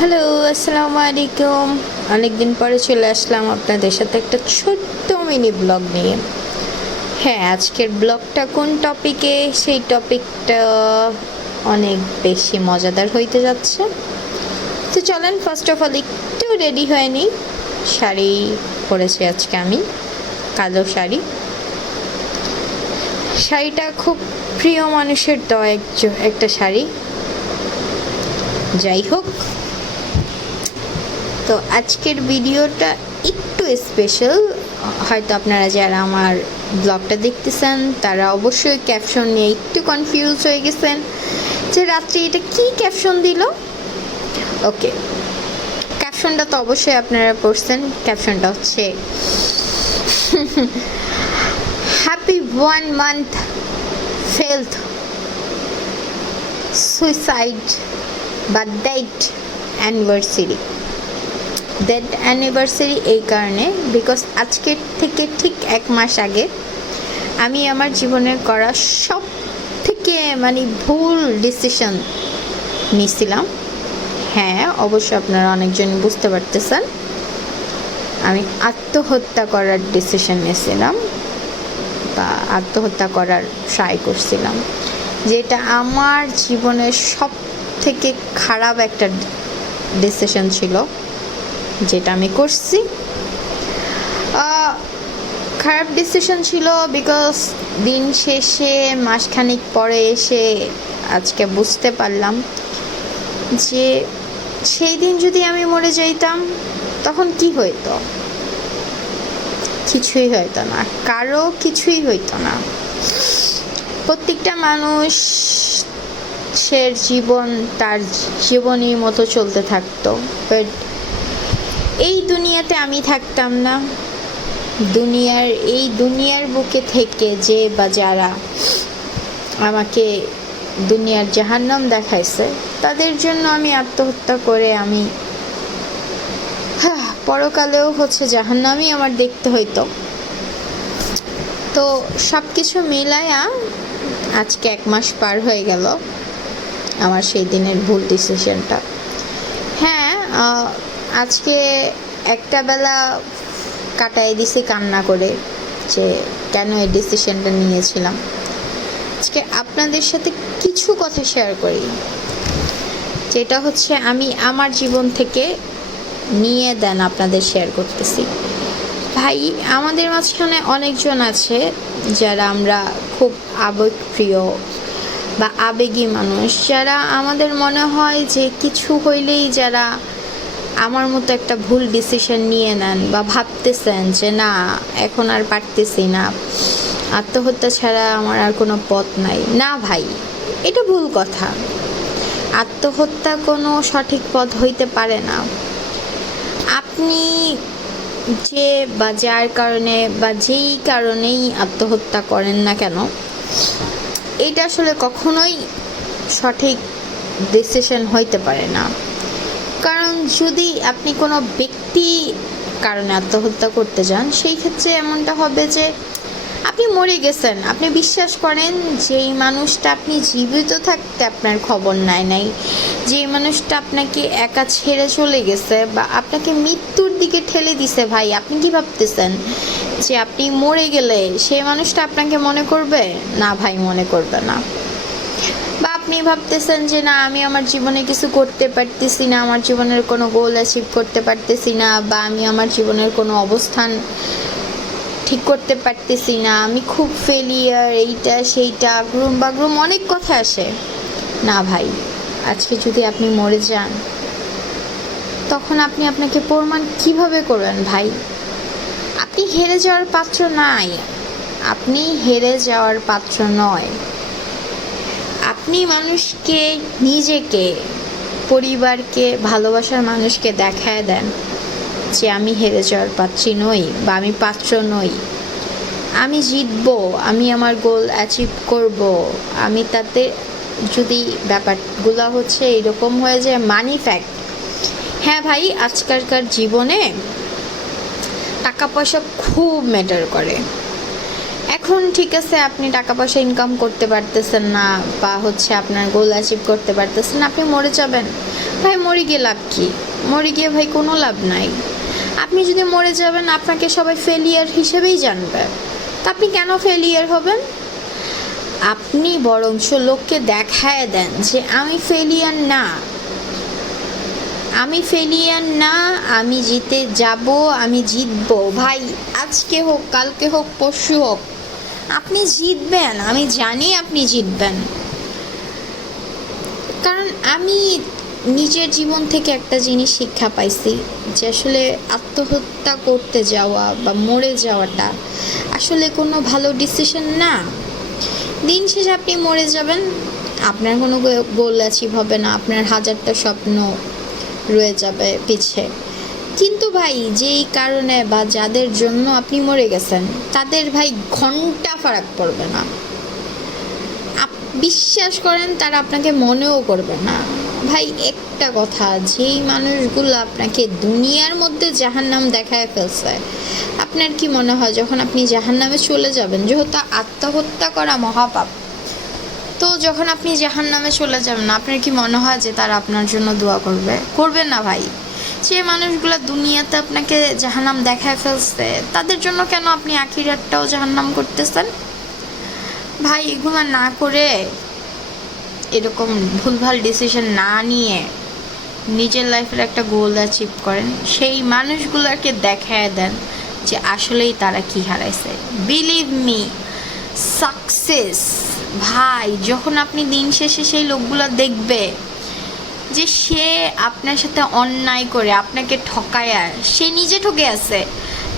Hello, আসসালামু আলাইকুম। অনেকদিন পরে চলে আসলাম আপনাদের সাথে একটা ছোট্ট মিনি ব্লগ নিয়ে। হ্যাঁ, আজকের ব্লগটা কোন টপিকে, সেই টপিকটা অনেক বেশি মজাদার হইতে যাচ্ছে। তো চলেন ফার্স্ট অফ অল একটু রেডি হয়ে নিই। শাড়ি পরেছি আজকে আমি, কালো শাড়ি। শাড়িটা খুব প্রিয় মানুষের দেওয়া একটা শাড়ি। যাই হোক, তো আজকের ভিডিওটা একটু স্পেশাল। হয়তো আপনারা যারা আমার ব্লগটা দেখতেছেন তারা অবশ্যই ক্যাপশন নিয়ে একটু কনফিউজ হয়ে গেছেন যে রাত্রি এটা কি ক্যাপশন দিল। ওকে, ক্যাপশনটা তো অবশ্যই আপনারা পড়ছেন। ক্যাপশনটা হচ্ছে হ্যাপি 1 month ফেলড সুইসাইড বা ডেট অ্যানিভার্সারি। ডেট অ্যানিভার্সারি এই কারণে বিকজ আজকের থেকে ঠিক 1 মাস আগে আমি আমার জীবনের করা সব থেকে ভুল ডিসিশন নিয়েছিলাম। হ্যাঁ, অবশ্যই আপনারা অনেকজন বুঝতে পারতেছেন, আমি আত্মহত্যা করার ডিসিশন নিয়েছিলাম বা আত্মহত্যা করার ট্রাই করছিলাম, যেটা আমার জীবনের সব থেকে খারাপ একটা ডিসিশন ছিল, যেটা আমি করছি। খারাপ ডিসিশন ছিল বিকজ দিন শেষে মাসখানেক পরে এসে আজকে বুঝতে পারলাম যে সেই দিন যদি আমি মরে যাইতাম তখন কি হইতো। কিছুই হইতো না, কারো কিছুই হইতো না। প্রত্যেকটা মানুষের জীবন তার জীবনের মতো চলতে থাকতো, বাট এই দুনিয়াতে আমি থাকতাম না। দুনিয়ার বুকে থেকে যে বা যারা আমাকে দুনিয়ার জাহান্নাম দেখাইছে তাদের জন্য আমি আত্মহত্যা করে আমি পরকালেও জাহান্নামই আমার দেখতে হইতো। তো সব কিছু মিলায়া আজকে 1 মাস পার হয়ে গেল আমার সেই দিনের ভুল ডিসিশনটা। হ্যাঁ, আজকে একটা বেলা কাটাই দিছি কান্না করে যে কেন এই ডিসিশনটা নিয়েছিলাম। আজকে আপনাদের সাথে কিছু কথা শেয়ার করি, যেটা আমি আমার জীবন থেকে নিয়ে দেন আপনাদের শেয়ার করতেছি। ভাই, আমাদের মাঝখানে অনেকজন আছে যারা আমরা খুব আবেগপ্রিয় বা আবেগী মানুষ, যারা আমাদের মনে হয় যে কিছু হইলেই যারা আমার মতো একটা ভুল ডিসিশন নিয়ে নেন বা ভাবতেছেন যে না, এখন আর পারতেছি না, আত্মহত্যা ছাড়া আমার আর কোনো পথ নাই। না ভাই, এটা ভুল কথা। আত্মহত্যা কোনো সঠিক পথ হইতে পারে না। আপনি যে বা যার কারণে বা যেই কারণেই আত্মহত্যা করেন না কেন, এটা আসলে কখনোই সঠিক ডিসিশন হইতে পারে না। কারণ যদি আপনি কোনো ব্যক্তি কারণে আত্মহত্যা করতে যান, সেই ক্ষেত্রে এমনটা হবে যে আপনি মরে গেছেন। আপনি বিশ্বাস করেন যেই মানুষটা আপনি জীবিত থাকতে আপনার খবর নাই, যেই মানুষটা আপনাকে একা ছেড়ে চলে গেছে বা আপনাকে মৃত্যুর দিকে ঠেলে দিছে, ভাই আপনি কি ভাবতেছেন যে আপনি মরে গেলে সেই মানুষটা আপনাকে মনে করবে? না ভাই, মনে করবে না। বা আপনি ভাবতেছেন যে না, আমি আমার জীবনে কিছু করতে পারতেছি না, আমার জীবনের কোনো গোল অ্যাচিভ করতে পারতেছি না, বা আমি আমার জীবনের কোনো অবস্থান ঠিক করতে পারতেছি না, আমি খুব ফেলিয়ার, এইটা সেইটা গ্রুম অনেক কথা আসে। না ভাই, আজকে যদি আপনি মরে যান তখন আপনি আপনাকে প্রমাণ কিভাবে করবেন ভাই? আপনি হেরে যাওয়ার পাত্র নাই, আপনি হেরে যাওয়ার পাত্র নয়। আপনি মানুষকে, নিজেকে, পরিবারকে, ভালোবাসার মানুষকে দেখায় দেন যে আমি হেরে যাওয়ার পাত্রী নই বা আমি পাত্র নই, আমি জিতবো, আমি আমার গোল অ্যাচিভ করব। আমি তাতে যদি ব্যাপারগুলো এরকম হয়ে যায় মানি ফ্যাক্ট। হ্যাঁ ভাই, আজকালকার জীবনে টাকা পয়সা খুব ম্যাটার করে। এখন ঠিক আছে, আপনি টাকা পয়সা ইনকাম করতে পারতেছেন না, বা হচ্ছে আপনার গোল অ্যাচিভ করতে পারতেছেন না, আপনি মরে যাবেন। ভাই মরে গিয়ে লাভ কি? মরে গিয়ে ভাই কোনো লাভ নাই। আপনি যদি মরে যাবেন, আপনাকে সবাই ফেলিয়ার হিসেবেই জানবে। তা আপনি কেন ফেলিয়ার হবেন? আপনি বরঞ্চ লোককে দেখায় দেন যে আমি ফেলিয়ার না, আমি ফেলিয়ার না, আমি জিতে যাব, আমি জিতবো। ভাই আজকে হোক, কালকে হোক, পরশু হোক, আপনি জিতবেন। আমি জানি আপনি জিতবেন, কারণ আমি নিজের জীবন থেকে একটা জিনিস শিক্ষা পাইছি যে আসলে আত্মহত্যা করতে যাওয়া বা মরে যাওয়াটা আসলে কোনো ভালো ডিসিশন না। দিন শেষে আপনি মরে যাবেন, আপনার কোনো গোল অ্যাচিভ হবে না, আপনার হাজারটা স্বপ্ন রয়ে যাবে পিছে। কিন্তু ভাই যেই কারণে বা যাদের জন্য আপনি মরে গেছেন, তাদের ভাই ঘন্টা ফারাক পড়বে না। বিশ্বাস করেন, তারা আপনাকে মনেও করবে না। ভাই একটা কথা, যেই মানুষগুলো আপনাকে দুনিয়ার মধ্যে জাহান্নাম দেখায় ফেলছে, আপনার কি মনে হয় যখন আপনি জাহান্নামে চলে যাবেন, যেহেতু আত্মহত্যা করা মহাপাপ, তো যখন আপনি জাহান্নামে চলে যাবেন, আপনার কি মনে হয় যে তারা আপনার জন্য দোয়া করবে? করবেন না ভাই। যে মানুষগুলো দুনিয়াতে আপনাকে জাহান্নাম দেখায় ফেলছে, তাদের জন্য কেন আপনি আখিরাতটাও জাহান্নাম করতেছেন? ভাই এগুলো না করে, এরকম ভুলভাল ডিসিশন না নিয়ে নিজের লাইফের একটা গোল অ্যাচিভ করেন, সেই মানুষগুলোকে দেখায় দেন যে আসলেই তারা কি হারাইছে। বিলিভ মি, সাকসেস ভাই, যখন আপনি দিন শেষে সেই লোকগুলো দেখবে যে সে আপনার সাথে অন্যায় করে আপনাকে ঠকায়, সে নিজে ঠকে আছে,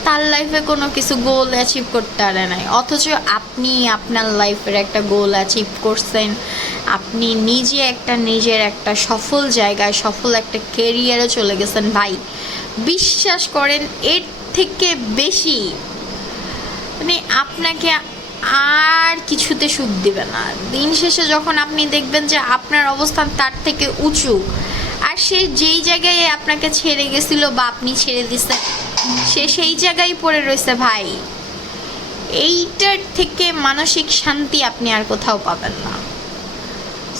তার লাইফে কোনো কিছু গোল অ্যাচিভ করতে পারে নাই, অথচ আপনি আপনার লাইফের একটা গোল অ্যাচিভ করছেন, আপনি নিজের একটা সফল জায়গায়, সফল একটা কেরিয়ারে চলে গেছেন। ভাই বিশ্বাস করেন, এর থেকে বেশি মানে আপনাকে আর কিছুতে সুখ দিবে না। দিন শেষে যখন আপনি দেখবেন যে আপনার অবস্থান তার থেকে উঁচু, আর সে যেই জায়গায় আপনাকে ছেড়ে গেছিল বা আপনি ছেড়ে দিচ্ছেন, সে সেই জায়গায় পড়ে রয়েছে, ভাই এইটার থেকে মানসিক শান্তি আপনি আর কোথাও পাবেন না।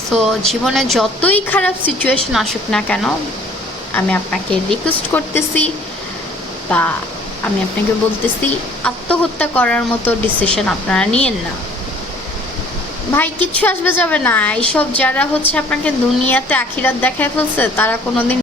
সো জীবনে যতই খারাপ সিচুয়েশন আসুক না কেন, আমি আপনাকে রিকোয়েস্ট করতেছি বা আমি আপনাকে বলতেছি, আত্মহত্যা করার মতো ডিসিশন আপনারা নিয়েন না। ভাই কিচ্ছু আসবে যাবে না। এইসব যারা হচ্ছে আপনাকে দুনিয়াতে আখিরাত দেখায় ফেলছে, তারা কোনোদিন